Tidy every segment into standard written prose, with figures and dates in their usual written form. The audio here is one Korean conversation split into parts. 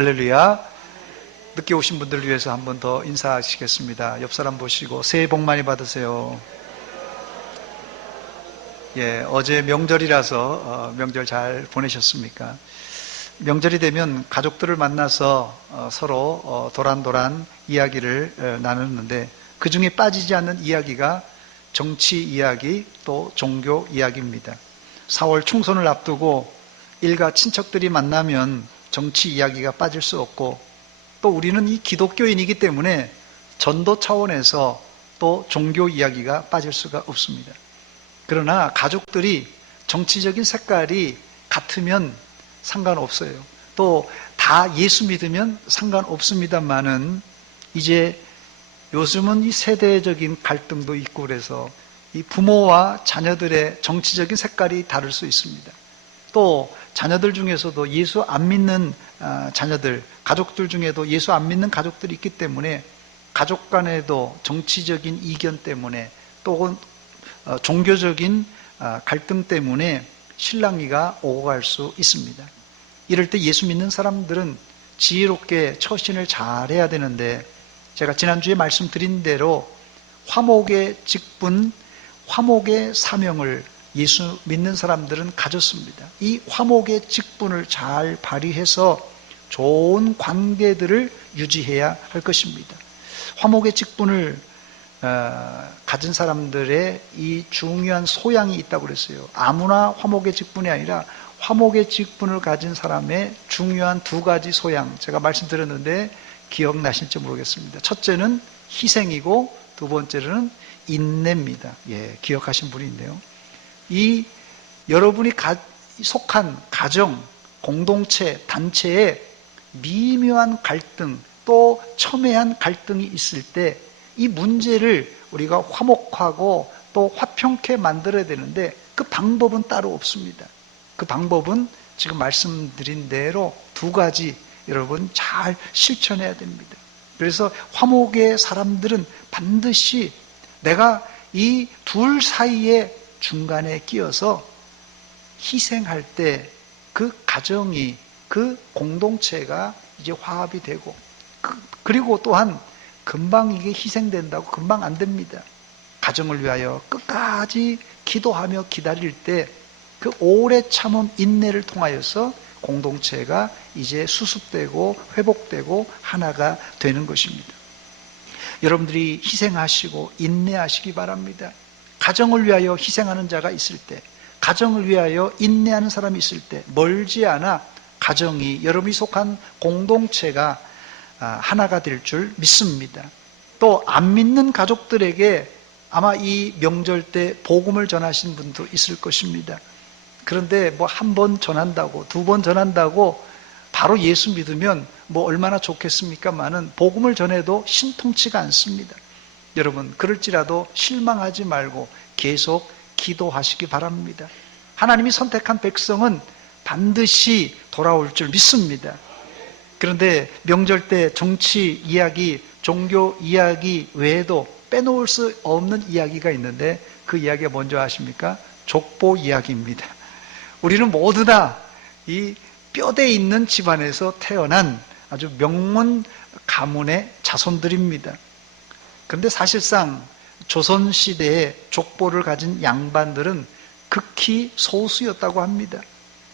할렐루야. 늦게 오신 분들을 위해서 한 번 더 인사하시겠습니다. 옆 사람 보시고 새해 복 많이 받으세요. 예, 어제 명절이라서 명절 잘 보내셨습니까? 명절이 되면 가족들을 만나서 서로 도란도란 이야기를 나누는데 그 중에 빠지지 않는 이야기가 정치 이야기 또 종교 이야기입니다. 4월 총선을 앞두고 일가 친척들이 만나면 정치 이야기가 빠질 수 없고 또 우리는 이 기독교인이기 때문에 전도 차원에서 또 종교 이야기가 빠질 수가 없습니다. 그러나 가족들이 정치적인 색깔이 같으면 상관없어요. 또 다 예수 믿으면 상관없습니다만은 이제 요즘은 이 세대적인 갈등도 있고 그래서 이 부모와 자녀들의 정치적인 색깔이 다를 수 있습니다. 또 자녀들 중에서도 예수 안 믿는 자녀들, 가족들 중에도 예수 안 믿는 가족들이 있기 때문에 가족 간에도 정치적인 이견 때문에 또 종교적인 갈등 때문에 실랑이가 오고 갈 수 있습니다. 이럴 때 예수 믿는 사람들은 지혜롭게 처신을 잘해야 되는데 제가 지난주에 말씀드린 대로 화목의 직분, 화목의 사명을 예수 믿는 사람들은 가졌습니다. 이 화목의 직분을 잘 발휘해서 좋은 관계들을 유지해야 할 것입니다. 화목의 직분을 가진 사람들의 이 중요한 소양이 있다고 그랬어요. 아무나 화목의 직분이 아니라 화목의 직분을 가진 사람의 중요한 두 가지 소양, 제가 말씀드렸는데 기억나실지 모르겠습니다. 첫째는 희생이고 두 번째는 인내입니다. 예, 기억하신 분이 있네요. 이 여러분이 속한 가정, 공동체, 단체에 미묘한 갈등 또 첨예한 갈등이 있을 때 이 문제를 우리가 화목하고 또 화평케 만들어야 되는데 그 방법은 따로 없습니다. 그 방법은 지금 말씀드린 대로 두 가지 여러분 잘 실천해야 됩니다. 그래서 화목의 사람들은 반드시 내가 이 둘 사이에 중간에 끼어서 희생할 때 그 가정이 그 공동체가 이제 화합이 되고 그리고 또한 금방 이게 희생된다고 금방 안 됩니다. 가정을 위하여 끝까지 기도하며 기다릴 때 그 오래 참음 인내를 통하여서 공동체가 이제 수습되고 회복되고 하나가 되는 것입니다. 여러분들이 희생하시고 인내하시기 바랍니다. 가정을 위하여 희생하는 자가 있을 때, 가정을 위하여 인내하는 사람이 있을 때 멀지 않아 가정이 여러분이 속한 공동체가 하나가 될 줄 믿습니다. 또 안 믿는 가족들에게 아마 이 명절 때 복음을 전하신 분도 있을 것입니다. 그런데 뭐 한 번 전한다고 두 번 전한다고 바로 예수 믿으면 뭐 얼마나 좋겠습니까마는 복음을 전해도 신통치가 않습니다. 여러분 그럴지라도 실망하지 말고 계속 기도하시기 바랍니다. 하나님이 선택한 백성은 반드시 돌아올 줄 믿습니다. 그런데 명절 때 정치 이야기, 종교 이야기 외에도 빼놓을 수 없는 이야기가 있는데 그 이야기가 뭔지 아십니까? 족보 이야기입니다. 우리는 모두 다 이 뼈대 있는 집안에서 태어난 아주 명문 가문의 자손들입니다. 그런데 사실상 조선시대에 족보를 가진 양반들은 극히 소수였다고 합니다.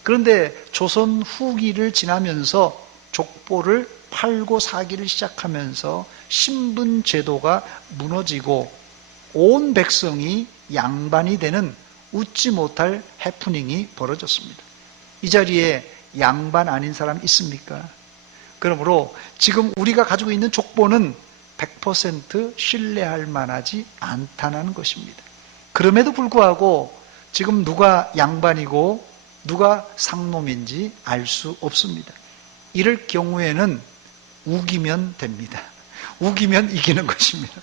그런데 조선 후기를 지나면서 족보를 팔고 사기를 시작하면서 신분 제도가 무너지고 온 백성이 양반이 되는 웃지 못할 해프닝이 벌어졌습니다. 이 자리에 양반 아닌 사람 있습니까? 그러므로 지금 우리가 가지고 있는 족보는 100% 신뢰할 만하지 않다는 것입니다. 그럼에도 불구하고 지금 누가 양반이고 누가 상놈인지 알 수 없습니다. 이럴 경우에는 우기면 됩니다. 우기면 이기는 것입니다.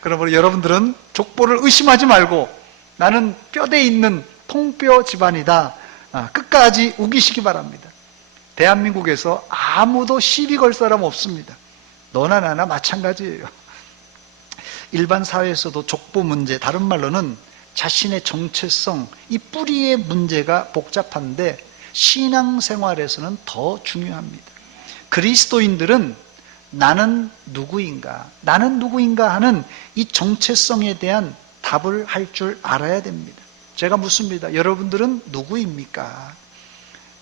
그러므로 여러분들은 족보를 의심하지 말고 나는 뼈대 있는 통뼈 집안이다. 끝까지 우기시기 바랍니다. 대한민국에서 아무도 시비 걸 사람 없습니다. 너나 나나 마찬가지예요. 일반 사회에서도 족보 문제, 다른 말로는 자신의 정체성, 이 뿌리의 문제가 복잡한데 신앙생활에서는 더 중요합니다. 그리스도인들은 나는 누구인가, 나는 누구인가 하는 이 정체성에 대한 답을 할 줄 알아야 됩니다. 제가 묻습니다. 여러분들은 누구입니까?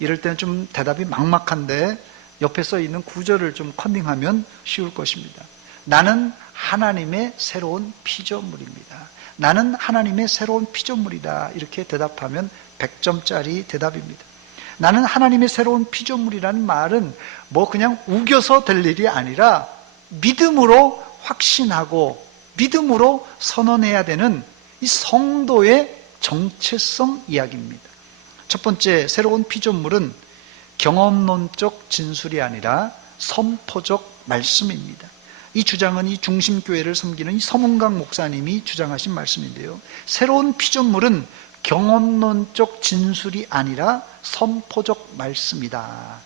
이럴 때는 좀 대답이 막막한데 옆에 써 있는 구절을 좀 컨닝하면 쉬울 것입니다. 나는 하나님의 새로운 피조물입니다. 나는 하나님의 새로운 피조물이다. 이렇게 대답하면 100점짜리 대답입니다. 나는 하나님의 새로운 피조물이라는 말은 뭐 그냥 우겨서 될 일이 아니라 믿음으로 확신하고 믿음으로 선언해야 되는 이 성도의 정체성 이야기입니다. 첫 번째, 새로운 피조물은 경험론적 진술이 아니라 선포적 말씀입니다. 이 주장은 이 중심교회를 섬기는 이 서문강 목사님이 주장하신 말씀인데요. 새로운 피조물은 경험론적 진술이 아니라 선포적 말씀이다.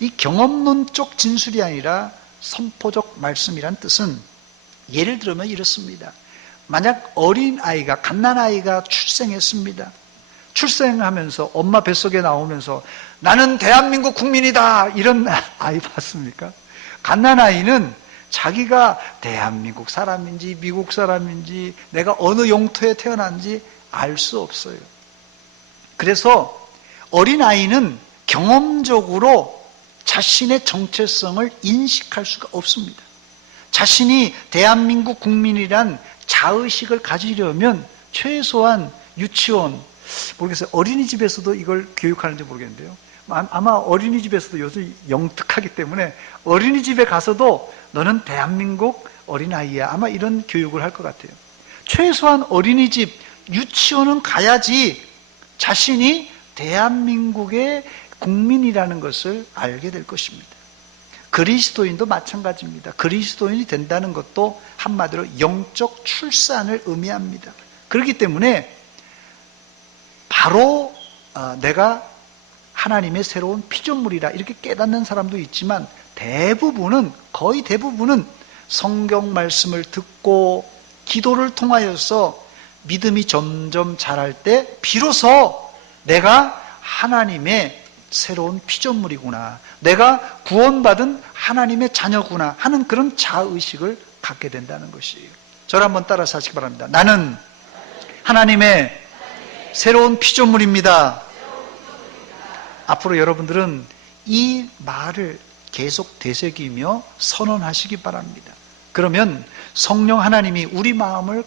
이 경험론적 진술이 아니라 선포적 말씀이란 뜻은 예를 들면 이렇습니다. 만약 어린아이가, 갓난아이가 출생했습니다. 출생하면서 엄마 뱃속에 나오면서 나는 대한민국 국민이다, 이런 아이 봤습니까? 갓난아이는 자기가 대한민국 사람인지 미국 사람인지 내가 어느 영토에 태어난지 알 수 없어요. 그래서 어린아이는 경험적으로 자신의 정체성을 인식할 수가 없습니다. 자신이 대한민국 국민이란 자의식을 가지려면 최소한 유치원, 모르겠어요. 어린이집에서도 이걸 교육하는지 모르겠는데요. 아마 어린이집에서도 요즘 영특하기 때문에 어린이집에 가서도 너는 대한민국 어린아이야, 아마 이런 교육을 할 것 같아요. 최소한 어린이집, 유치원은 가야지 자신이 대한민국의 국민이라는 것을 알게 될 것입니다. 그리스도인도 마찬가지입니다. 그리스도인이 된다는 것도 한마디로 영적 출산을 의미합니다. 그렇기 때문에 바로 내가 하나님의 새로운 피조물이라 이렇게 깨닫는 사람도 있지만 대부분은, 거의 대부분은 성경 말씀을 듣고 기도를 통하여서 믿음이 점점 자랄 때 비로소 내가 하나님의 새로운 피조물이구나, 내가 구원받은 하나님의 자녀구나 하는 그런 자의식을 갖게 된다는 것이에요. 저를 한번 따라서 하시기 바랍니다. 나는 하나님의 새로운 피조물입니다. 앞으로 여러분들은 이 말을 계속 되새기며 선언하시기 바랍니다. 그러면 성령 하나님이 우리 마음을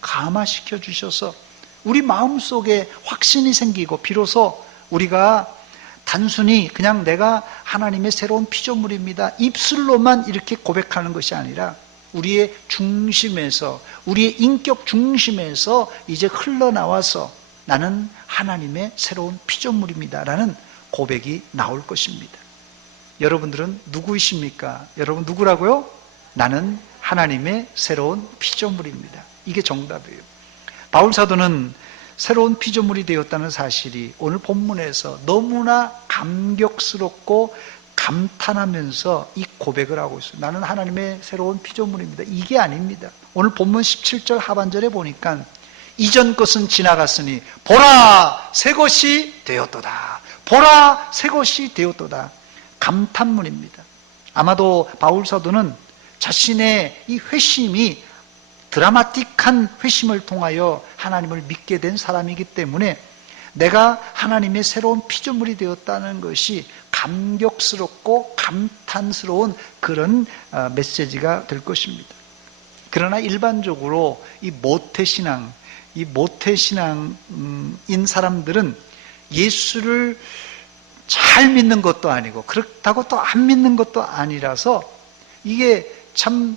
감화시켜 주셔서 우리 마음속에 확신이 생기고 비로소 우리가 단순히 그냥 내가 하나님의 새로운 피조물입니다, 입술로만 이렇게 고백하는 것이 아니라 우리의 중심에서, 우리의 인격 중심에서 이제 흘러나와서 나는 하나님의 새로운 피조물입니다 라는 고백이 나올 것입니다. 여러분들은 누구이십니까? 여러분 누구라고요? 나는 하나님의 새로운 피조물입니다. 이게 정답이에요. 바울 사도는 새로운 피조물이 되었다는 사실이 오늘 본문에서 너무나 감격스럽고 감탄하면서 이 고백을 하고 있어요. 나는 하나님의 새로운 피조물입니다. 이게 아닙니다. 오늘 본문 17절 하반절에 보니까 이전 것은 지나갔으니 보라 새 것이 되었도다. 보라 새 것이 되었도다. 감탄문입니다. 아마도 바울 사도는 자신의 이 회심이 드라마틱한 회심을 통하여 하나님을 믿게 된 사람이기 때문에 내가 하나님의 새로운 피조물이 되었다는 것이 감격스럽고 감탄스러운 그런 메시지가 될 것입니다. 그러나 일반적으로 이 모태신앙인 사람들은 예수를 잘 믿는 것도 아니고 그렇다고 또 안 믿는 것도 아니라서 이게 참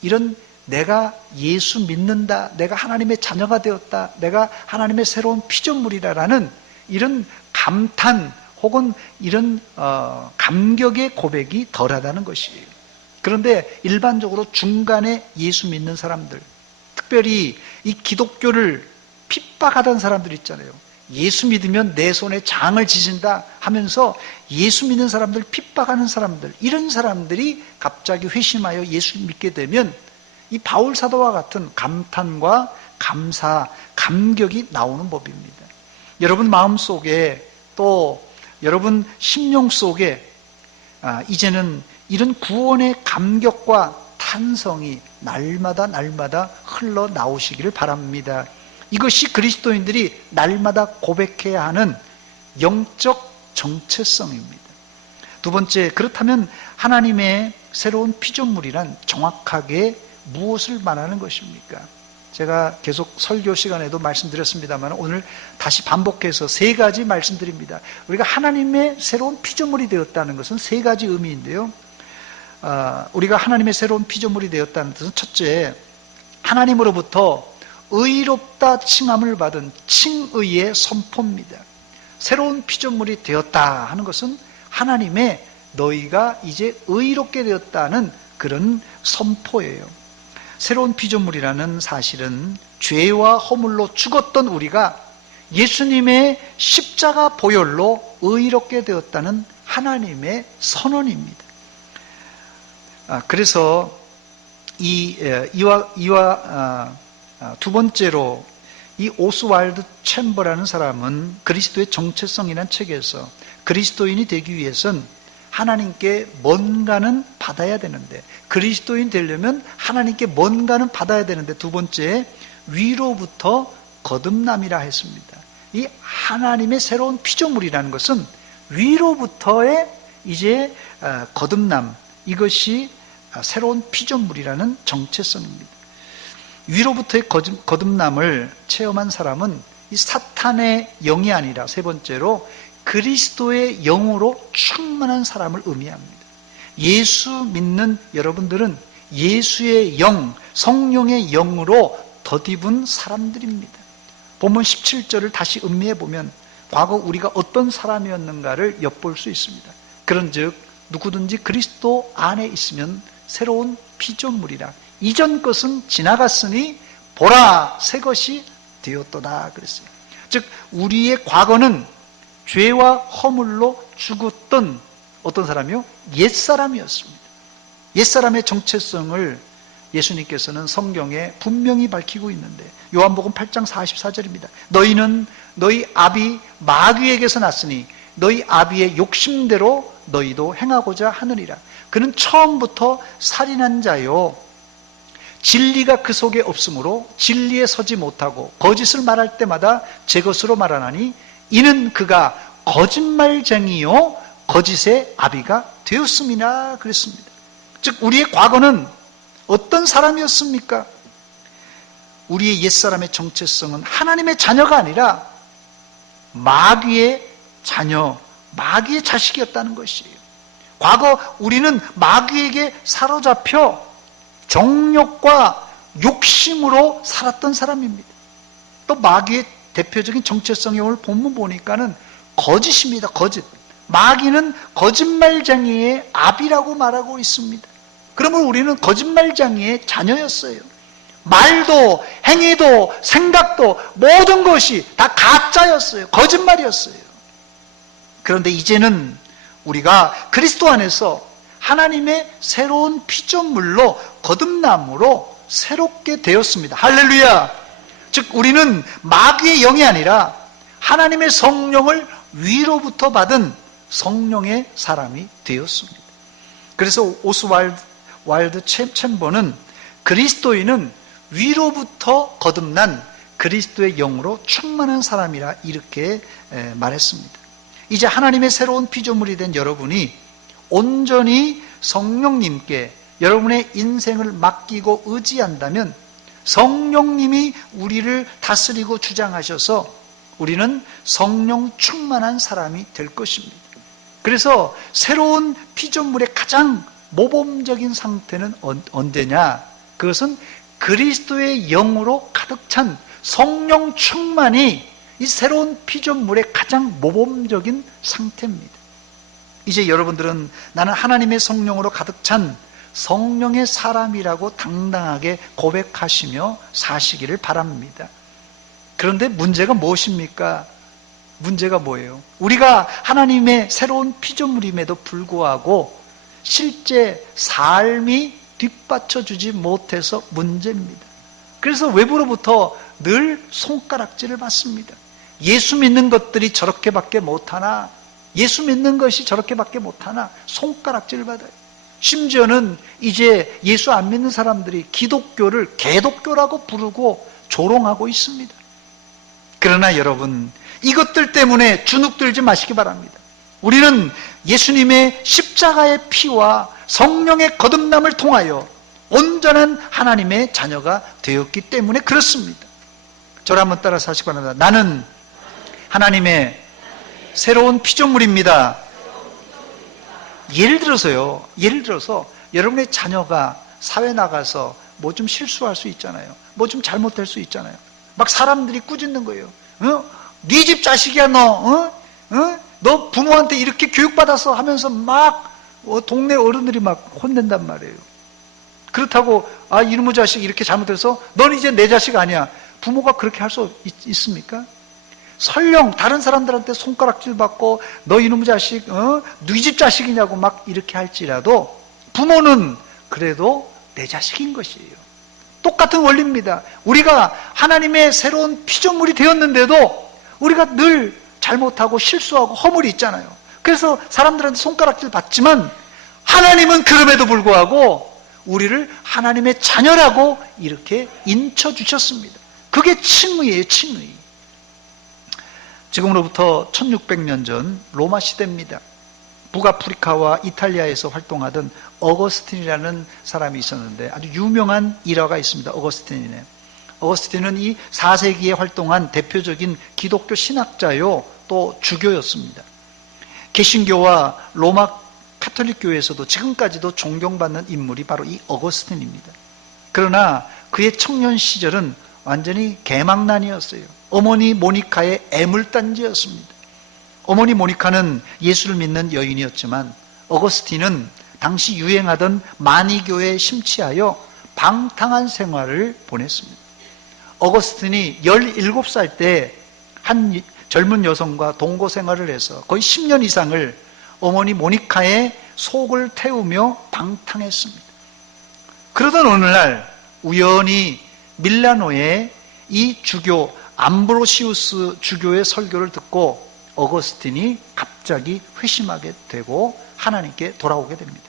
이런 내가 예수 믿는다, 내가 하나님의 자녀가 되었다, 내가 하나님의 새로운 피조물이라는 이런 감탄 혹은 이런 감격의 고백이 덜하다는 것이에요. 그런데 일반적으로 중간에 예수 믿는 사람들, 특별히 이 기독교를 핍박하던 사람들 있잖아요. 예수 믿으면 내 손에 장을 지진다 하면서 예수 믿는 사람들 핍박하는 사람들, 이런 사람들이 갑자기 회심하여 예수 믿게 되면 이 바울 사도와 같은 감탄과 감사, 감격이 나오는 법입니다. 여러분 마음속에 또 여러분 심령 속에 이제는 이런 구원의 감격과 탄성이 날마다 흘러나오시기를 바랍니다. 이것이 그리스도인들이 날마다 고백해야 하는 영적 정체성입니다. 두 번째, 그렇다면 하나님의 새로운 피조물이란 정확하게 무엇을 말하는 것입니까? 제가 계속 설교 시간에도 말씀드렸습니다만 오늘 다시 반복해서 세 가지 말씀드립니다. 우리가 하나님의 새로운 피조물이 되었다는 것은 세 가지 의미인데요. 우리가 하나님의 새로운 피조물이 되었다는 뜻은 첫째, 하나님으로부터 의롭다 칭함을 받은 칭의의 선포입니다. 새로운 피조물이 되었다 하는 것은 하나님의 너희가 이제 의롭게 되었다는 그런 선포예요. 새로운 피조물이라는 사실은 죄와 허물로 죽었던 우리가 예수님의 십자가 보혈로 의롭게 되었다는 하나님의 선언입니다. 그래서 이와 두 번째로 이 오스왈드 챔버라는 사람은 그리스도의 정체성이라는 책에서 그리스도인이 되기 위해선 하나님께 뭔가는 받아야 되는데, 그리스도인 되려면 하나님께 뭔가는 받아야 되는데, 두 번째, 위로부터 거듭남이라 했습니다. 이 하나님의 새로운 피조물이라는 것은 위로부터의 이제 거듭남, 이것이 새로운 피조물이라는 정체성입니다. 위로부터의 거듭남을 체험한 사람은 이 사탄의 영이 아니라 세 번째로 그리스도의 영으로 충만한 사람을 의미합니다. 예수 믿는 여러분들은 예수의 영, 성령의 영으로 덧입은 사람들입니다. 본문 17절을 다시 음미해 보면 과거 우리가 어떤 사람이었는가를 엿볼 수 있습니다. 그런즉 누구든지 그리스도 안에 있으면 새로운 피조물이라. 이전 것은 지나갔으니 보라 새 것이 되었도다 그랬어요. 즉 우리의 과거는 죄와 허물로 죽었던 어떤 사람이요? 옛사람이었습니다. 옛사람의 정체성을 예수님께서는 성경에 분명히 밝히고 있는데 요한복음 8장 44절입니다. 너희는 너희 아비 마귀에게서 났으니 너희 아비의 욕심대로 너희도 행하고자 하느니라. 그는 처음부터 살인한 자요, 진리가 그 속에 없으므로 진리에 서지 못하고 거짓을 말할 때마다 제 것으로 말하나니 이는 그가 거짓말쟁이요 거짓의 아비가 되었음이나 그랬습니다. 즉 우리의 과거는 어떤 사람이었습니까? 우리의 옛사람의 정체성은 하나님의 자녀가 아니라 마귀의 자녀, 마귀의 자식이었다는 것이에요. 과거 우리는 마귀에게 사로잡혀 정욕과 욕심으로 살았던 사람입니다. 또 마귀의 대표적인 정체성이 오늘 본문 보니까는 거짓입니다. 거짓. 마귀는 거짓말쟁이의 아비라고 말하고 있습니다. 그러면 우리는 거짓말쟁이의 자녀였어요. 말도 행위도 생각도 모든 것이 다 가짜였어요. 거짓말이었어요. 그런데 이제는 우리가 그리스도 안에서 하나님의 새로운 피조물로 거듭남으로 새롭게 되었습니다. 할렐루야. 즉 우리는 마귀의 영이 아니라 하나님의 성령을 위로부터 받은 성령의 사람이 되었습니다. 그래서 오스왈드 챔버는 그리스도인은 위로부터 거듭난 그리스도의 영으로 충만한 사람이라 이렇게 말했습니다. 이제 하나님의 새로운 피조물이 된 여러분이 온전히 성령님께 여러분의 인생을 맡기고 의지한다면 성령님이 우리를 다스리고 주장하셔서 우리는 성령 충만한 사람이 될 것입니다. 그래서 새로운 피조물의 가장 모범적인 상태는 언제냐? 그것은 그리스도의 영으로 가득 찬 성령 충만이 이 새로운 피조물의 가장 모범적인 상태입니다. 이제 여러분들은 나는 하나님의 성령으로 가득 찬 성령의 사람이라고 당당하게 고백하시며 사시기를 바랍니다. 그런데 문제가 무엇입니까? 문제가 뭐예요? 우리가 하나님의 새로운 피조물임에도 불구하고 실제 삶이 뒷받쳐주지 못해서 문제입니다. 그래서 외부로부터 늘 손가락질을 받습니다. 예수 믿는 것들이 저렇게밖에 못하나? 예수 믿는 것이 저렇게밖에 못하나 손가락질 받아요. 심지어는 이제 예수 안 믿는 사람들이 기독교를 개독교라고 부르고 조롱하고 있습니다. 그러나 여러분, 이것들 때문에 주눅들지 마시기 바랍니다. 우리는 예수님의 십자가의 피와 성령의 거듭남을 통하여 온전한 하나님의 자녀가 되었기 때문에 그렇습니다. 저를 한번 따라서 하시기 바랍니다. 나는 하나님의 새로운 피조물입니다. 예를 들어서 여러분의 자녀가 사회 나가서 뭐 좀 실수할 수 있잖아요. 뭐 좀 잘못할 수 있잖아요. 막 사람들이 꾸짖는 거예요. 네 집 자식이야 너. 너 부모한테 이렇게 교육받았어 하면서 막 동네 어른들이 막 혼낸단 말이에요. 그렇다고 이놈의 자식 이렇게 잘못해서 넌 이제 내 자식 아니야. 부모가 그렇게 할 수 있습니까? 설령 다른 사람들한테 손가락질 받고 너 이놈의 자식 네 집 자식이냐고 막 이렇게 할지라도 부모는 그래도 내 자식인 것이에요. 똑같은 원리입니다. 우리가 하나님의 새로운 피조물이 되었는데도 우리가 늘 잘못하고 실수하고 허물이 있잖아요. 그래서 사람들한테 손가락질 받지만 하나님은 그럼에도 불구하고 우리를 하나님의 자녀라고 이렇게 인쳐주셨습니다. 그게 칭의예요, 칭의. 지금으로부터 1600년 전 로마 시대입니다. 북아프리카와 이탈리아에서 활동하던 어거스틴이라는 사람이 있었는데 아주 유명한 일화가 있습니다. 어거스틴은 이 4세기에 활동한 대표적인 기독교 신학자요 또 주교였습니다. 개신교와 로마 카톨릭 교회에서도 지금까지도 존경받는 인물이 바로 이 어거스틴입니다. 그러나 그의 청년 시절은 완전히 개망난이었어요. 어머니 모니카의 애물단지였습니다. 어머니 모니카는 예수를 믿는 여인이었지만 어거스틴은 당시 유행하던 마니교에 심취하여 방탕한 생활을 보냈습니다. 어거스틴이 17살 때 한 젊은 여성과 동거 생활을 해서 거의 10년 이상을 어머니 모니카의 속을 태우며 방탕했습니다. 그러던 어느 날 우연히 밀라노에 이 주교 암브로시우스 주교의 설교를 듣고 어거스틴이 갑자기 회심하게 되고 하나님께 돌아오게 됩니다.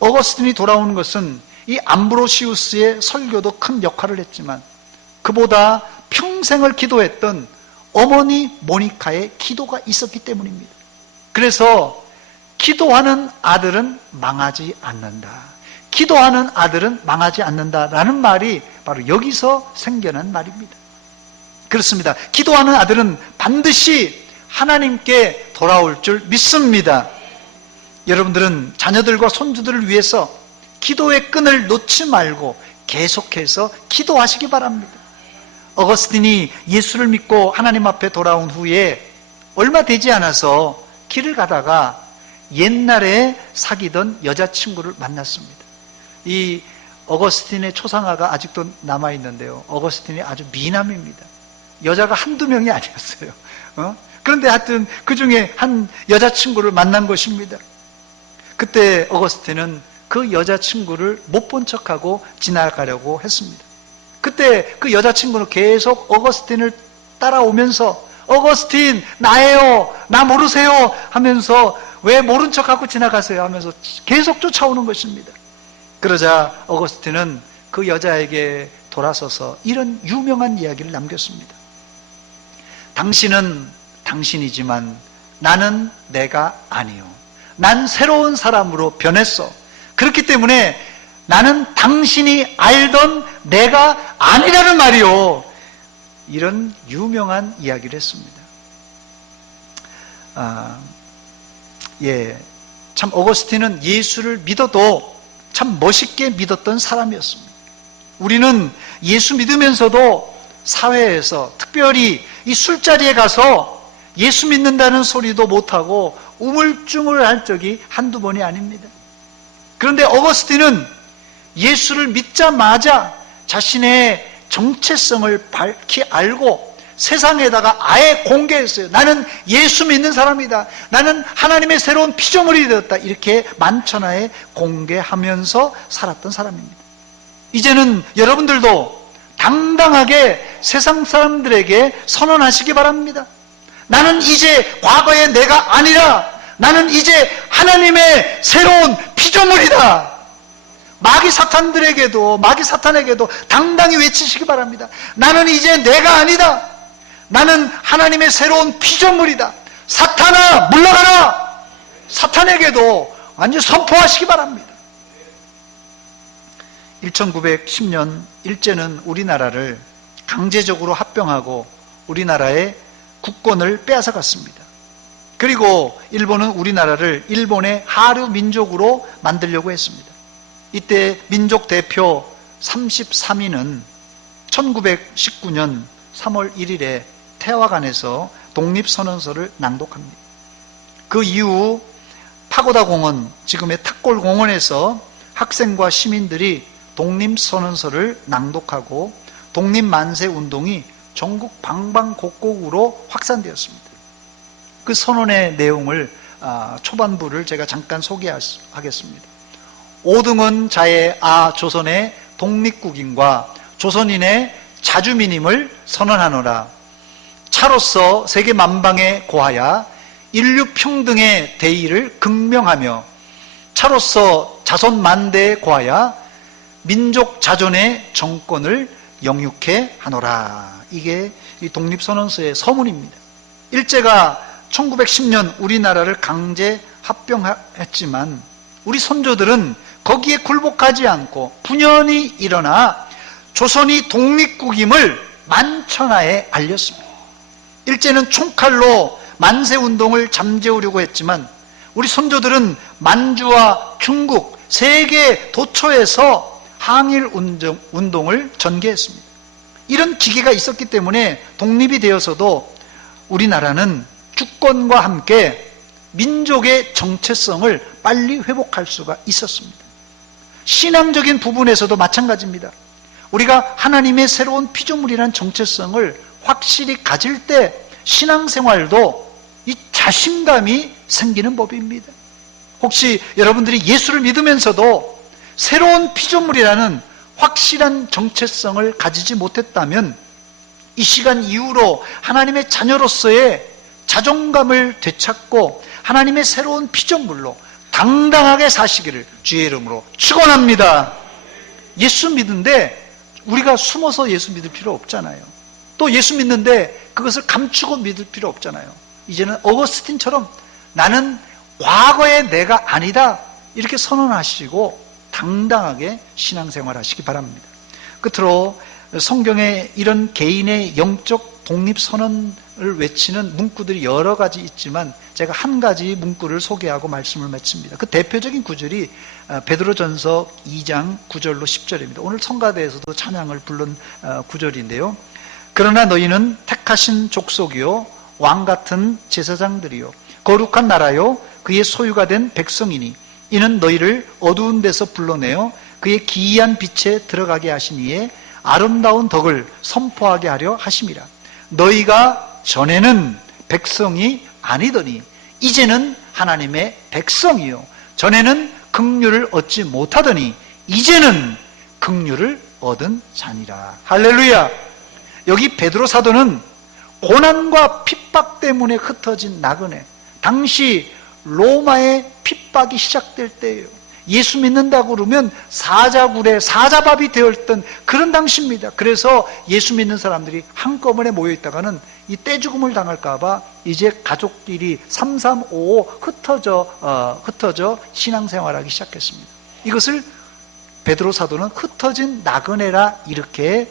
어거스틴이 돌아오는 것은 이 암브로시우스의 설교도 큰 역할을 했지만 그보다 평생을 기도했던 어머니 모니카의 기도가 있었기 때문입니다. 그래서 기도하는 아들은 망하지 않는다. 기도하는 아들은 망하지 않는다라는 말이 바로 여기서 생겨난 말입니다. 그렇습니다. 기도하는 아들은 반드시 하나님께 돌아올 줄 믿습니다. 여러분들은 자녀들과 손주들을 위해서 기도의 끈을 놓지 말고 계속해서 기도하시기 바랍니다. 어거스틴이 예수를 믿고 하나님 앞에 돌아온 후에 얼마 되지 않아서 길을 가다가 옛날에 사귀던 여자친구를 만났습니다. 이 어거스틴의 초상화가 아직도 남아있는데요. 어거스틴이 아주 미남입니다. 여자가 한두 명이 아니었어요. 그런데 하여튼 그 중에 한 여자친구를 만난 것입니다. 그때 어거스틴은 그 여자친구를 못 본 척하고 지나가려고 했습니다. 그때 그 여자친구는 계속 어거스틴을 따라오면서 어거스틴 나예요, 나 모르세요 하면서 왜 모른 척하고 지나가세요 하면서 계속 쫓아오는 것입니다. 그러자 어거스틴은 그 여자에게 돌아서서 이런 유명한 이야기를 남겼습니다. 당신은 당신이지만 나는 내가 아니요. 난 새로운 사람으로 변했어. 그렇기 때문에 나는 당신이 알던 내가 아니라는 말이요. 이런 유명한 이야기를 했습니다. 참 어거스틴은 예수를 믿어도 참 멋있게 믿었던 사람이었습니다. 우리는 예수 믿으면서도 사회에서 특별히 이 술자리에 가서 예수 믿는다는 소리도 못하고 우물쭈물할 적이 한두 번이 아닙니다. 그런데 어거스틴은 예수를 믿자마자 자신의 정체성을 밝히 알고 세상에다가 아예 공개했어요. 나는 예수 믿는 사람이다. 나는 하나님의 새로운 피조물이 되었다. 이렇게 만천하에 공개하면서 살았던 사람입니다. 이제는 여러분들도 당당하게 세상 사람들에게 선언하시기 바랍니다. 나는 이제 과거의 내가 아니라 나는 이제 하나님의 새로운 피조물이다. 마귀 사탄에게도 당당히 외치시기 바랍니다. 나는 이제 내가 아니다. 나는 하나님의 새로운 피조물이다. 사탄아 물러가라. 사탄에게도 완전히 선포하시기 바랍니다. 1910년 일제는 우리나라를 강제적으로 합병하고 우리나라의 국권을 빼앗아갔습니다. 그리고 일본은 우리나라를 일본의 하류 민족으로 만들려고 했습니다. 이때 민족 대표 33인은 1919년 3월 1일에 태화관에서 독립선언서를 낭독합니다. 그 이후 파고다공원, 지금의 탁골공원에서 학생과 시민들이 독립선언서를 낭독하고 독립만세운동이 전국 방방곡곡으로 확산되었습니다. 그 선언의 내용을 초반부를 제가 잠깐 소개하겠습니다. 오등원 자의 조선의 독립국인과 조선인의 자주민임을 선언하노라. 차로서 세계 만방에 고하여 인류 평등의 대의를 극명하며 차로서 자손 만대에 고하여 민족 자존의 정권을 영육해 하노라. 이게 이 독립선언서의 서문입니다. 일제가 1910년 우리나라를 강제 합병했지만 우리 선조들은 거기에 굴복하지 않고 분연히 일어나 조선이 독립국임을 만천하에 알렸습니다. 일제는 총칼로 만세운동을 잠재우려고 했지만 우리 선조들은 만주와 중국 세계 도처에서 항일운동을 전개했습니다. 이런 기계가 있었기 때문에 독립이 되어서도 우리나라는 주권과 함께 민족의 정체성을 빨리 회복할 수가 있었습니다. 신앙적인 부분에서도 마찬가지입니다. 우리가 하나님의 새로운 피조물이라는 정체성을 확실히 가질 때 신앙생활도 이 자신감이 생기는 법입니다. 혹시 여러분들이 예수를 믿으면서도 새로운 피조물이라는 확실한 정체성을 가지지 못했다면 이 시간 이후로 하나님의 자녀로서의 자존감을 되찾고 하나님의 새로운 피조물로 당당하게 사시기를 주의 이름으로 축원합니다. 예수 믿는데 우리가 숨어서 예수 믿을 필요 없잖아요. 또 예수 믿는데 그것을 감추고 믿을 필요 없잖아요. 이제는 어거스틴처럼 나는 과거의 내가 아니다 이렇게 선언하시고 당당하게 신앙생활 하시기 바랍니다. 끝으로 성경에 이런 개인의 영적 독립선언을 외치는 문구들이 여러 가지 있지만 제가 한 가지 문구를 소개하고 말씀을 마칩니다. 그 대표적인 구절이 베드로전서 2장 9절로 10절입니다. 오늘 성가대에서도 찬양을 부른 구절인데요. 그러나 너희는 택하신 족속이요 왕같은 제사장들이요 거룩한 나라요 그의 소유가 된 백성이니 이는 너희를 어두운 데서 불러내어 그의 기이한 빛에 들어가게 하시니에 아름다운 덕을 선포하게 하려 하심이라. 너희가 전에는 백성이 아니더니 이제는 하나님의 백성이요 전에는 긍휼을 얻지 못하더니 이제는 긍휼을 얻은 자니라. 할렐루야. 여기 베드로 사도는 고난과 핍박 때문에 흩어진 나그네, 당시 로마의 핍박이 시작될 때예요. 예수 믿는다고 그러면 사자굴에 사자밥이 되었던 그런 당시입니다. 그래서 예수 믿는 사람들이 한꺼번에 모여있다가는 이 떼죽음을 당할까 봐 이제 가족끼리 3355 흩어져 신앙생활하기 시작했습니다. 이것을 베드로 사도는 흩어진 나그네라 이렇게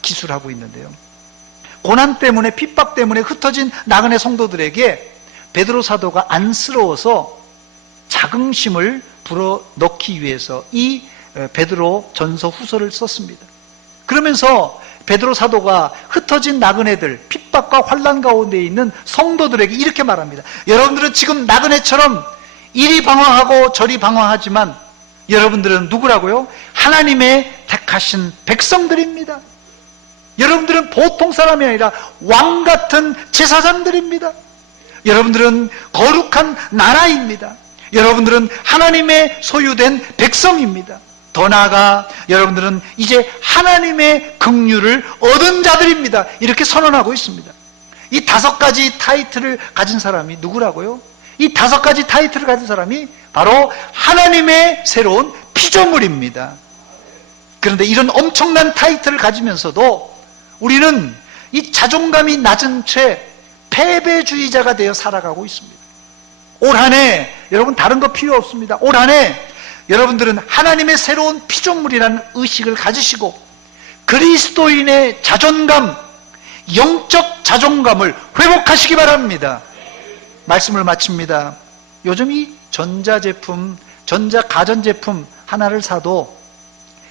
기술하고 있는데요. 고난 때문에 핍박 때문에 흩어진 나그네 성도들에게 베드로 사도가 안쓰러워서 자긍심을 불어넣기 위해서 이 베드로 전서 후서를 썼습니다. 그러면서 베드로 사도가 흩어진 나그네들, 핍박과 환난 가운데 있는 성도들에게 이렇게 말합니다. 여러분들은 지금 나그네처럼 이리 방황하고 저리 방황하지만 여러분들은 누구라고요? 하나님의 택하신 백성들입니다. 여러분들은 보통 사람이 아니라 왕 같은 제사장들입니다. 여러분들은 거룩한 나라입니다. 여러분들은 하나님의 소유된 백성입니다. 더 나아가 여러분들은 이제 하나님의 긍휼을 얻은 자들입니다. 이렇게 선언하고 있습니다. 이 5가지 타이틀을 가진 사람이 누구라고요? 이 5가지 타이틀을 가진 사람이 바로 하나님의 새로운 피조물입니다. 그런데 이런 엄청난 타이틀을 가지면서도 우리는 이 자존감이 낮은 채 패배주의자가 되어 살아가고 있습니다. 올 한 해 여러분 다른 거 필요 없습니다. 올 한 해 여러분들은 하나님의 새로운 피조물이라는 의식을 가지시고 그리스도인의 자존감, 영적 자존감을 회복하시기 바랍니다. 말씀을 마칩니다. 요즘 이 전자제품, 가전제품 하나를 사도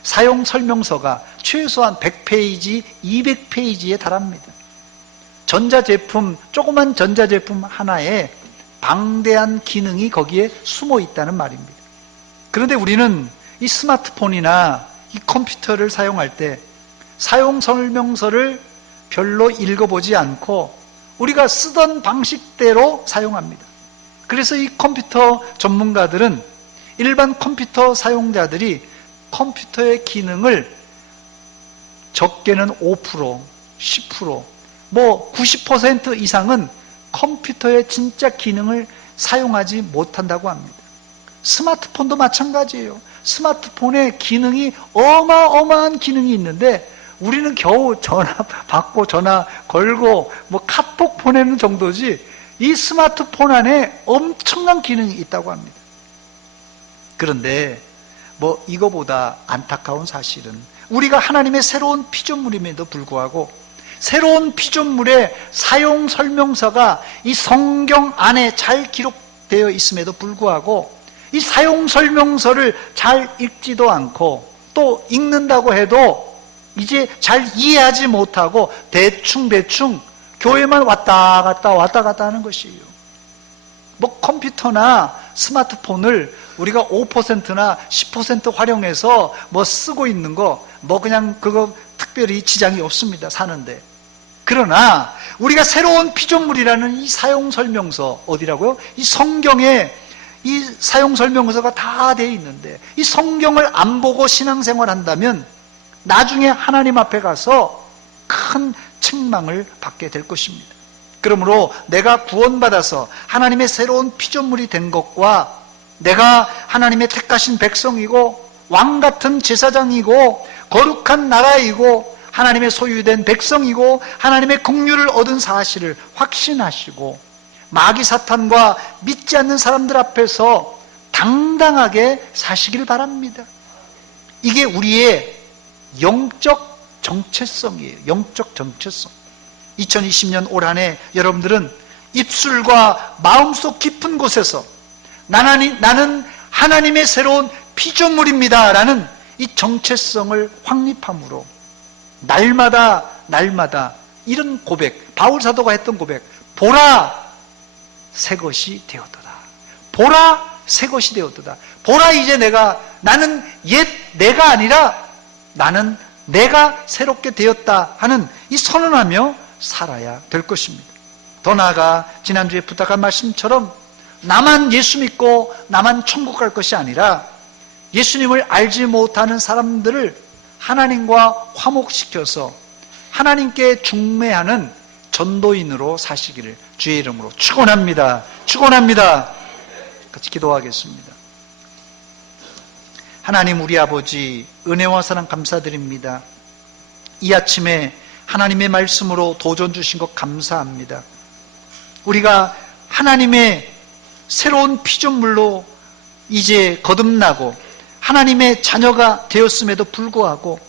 사용 설명서가 최소한 100페이지, 200페이지에 달합니다. 전자제품, 조그만 전자제품 하나에 방대한 기능이 거기에 숨어 있다는 말입니다. 그런데 우리는 이 스마트폰이나 이 컴퓨터를 사용할 때 사용 설명서를 별로 읽어보지 않고 우리가 쓰던 방식대로 사용합니다. 그래서 이 컴퓨터 전문가들은 일반 컴퓨터 사용자들이 컴퓨터의 기능을 적게는 5%, 10%, 뭐 90% 이상은 컴퓨터의 진짜 기능을 사용하지 못한다고 합니다. 스마트폰도 마찬가지예요. 스마트폰에 기능이 어마어마한 기능이 있는데 우리는 겨우 전화 받고 전화 걸고 뭐 카톡 보내는 정도지 이 스마트폰 안에 엄청난 기능이 있다고 합니다. 그런데 뭐 이거보다 안타까운 사실은 우리가 하나님의 새로운 피조물임에도 불구하고 새로운 피조물의 사용 설명서가 이 성경 안에 잘 기록되어 있음에도 불구하고 이 사용 설명서를 잘 읽지도 않고 또 읽는다고 해도 이제 잘 이해하지 못하고 대충 교회만 왔다 갔다 하는 것이에요. 뭐 컴퓨터나 스마트폰을 우리가 5%나 10% 활용해서 뭐 쓰고 있는 거 뭐 그냥 그거 특별히 지장이 없습니다. 사는데. 그러나 우리가 새로운 피조물이라는 이 사용 설명서 어디라고요? 이 성경에 이 사용 설명서가 다 되어 있는데 이 성경을 안 보고 신앙생활 한다면 나중에 하나님 앞에 가서 큰 책망을 받게 될 것입니다. 그러므로 내가 구원받아서 하나님의 새로운 피조물이 된 것과 내가 하나님의 택하신 백성이고 왕같은 제사장이고 거룩한 나라이고 하나님의 소유된 백성이고 하나님의 긍휼을 얻은 사실을 확신하시고 마귀 사탄과 믿지 않는 사람들 앞에서 당당하게 사시길 바랍니다. 이게 우리의 영적 정체성이에요. 영적 정체성. 2020년 올 한 해 여러분들은 입술과 마음속 깊은 곳에서 나는 하나님의 새로운 피조물입니다 라는 이 정체성을 확립함으로 날마다 이런 고백, 바울 사도가 했던 고백, 보라 새 것이 되었도다. 보라 새 것이 되었도다. 보라 이제 나는 옛 내가 아니라 나는 내가 새롭게 되었다 하는 이 선언하며 살아야 될 것입니다. 더 나아가 지난주에 부탁한 말씀처럼 나만 예수 믿고 나만 천국 갈 것이 아니라 예수님을 알지 못하는 사람들을 하나님과 화목시켜서 하나님께 중매하는 전도인으로 사시기를 주의 이름으로 축원합니다. 축원합니다. 같이 기도하겠습니다. 하나님 우리 아버지 은혜와 사랑 감사드립니다. 이 아침에 하나님의 말씀으로 도전 주신 것 감사합니다. 우리가 하나님의 새로운 피조물로 이제 거듭나고 하나님의 자녀가 되었음에도 불구하고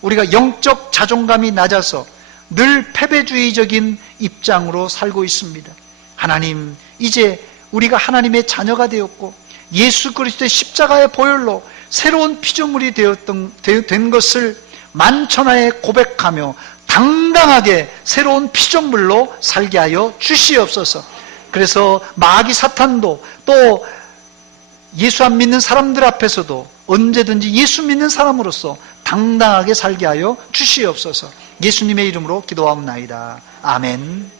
우리가 영적 자존감이 낮아서 늘 패배주의적인 입장으로 살고 있습니다. 하나님, 이제 우리가 하나님의 자녀가 되었고 예수 그리스도의 십자가의 보혈로 새로운 피조물이 된 것을 만천하에 고백하며 당당하게 새로운 피조물로 살게 하여 주시옵소서. 그래서 마귀 사탄도 또 예수 안 믿는 사람들 앞에서도 언제든지 예수 믿는 사람으로서 당당하게 살게 하여 주시옵소서. 예수님의 이름으로 기도하옵나이다. 아멘.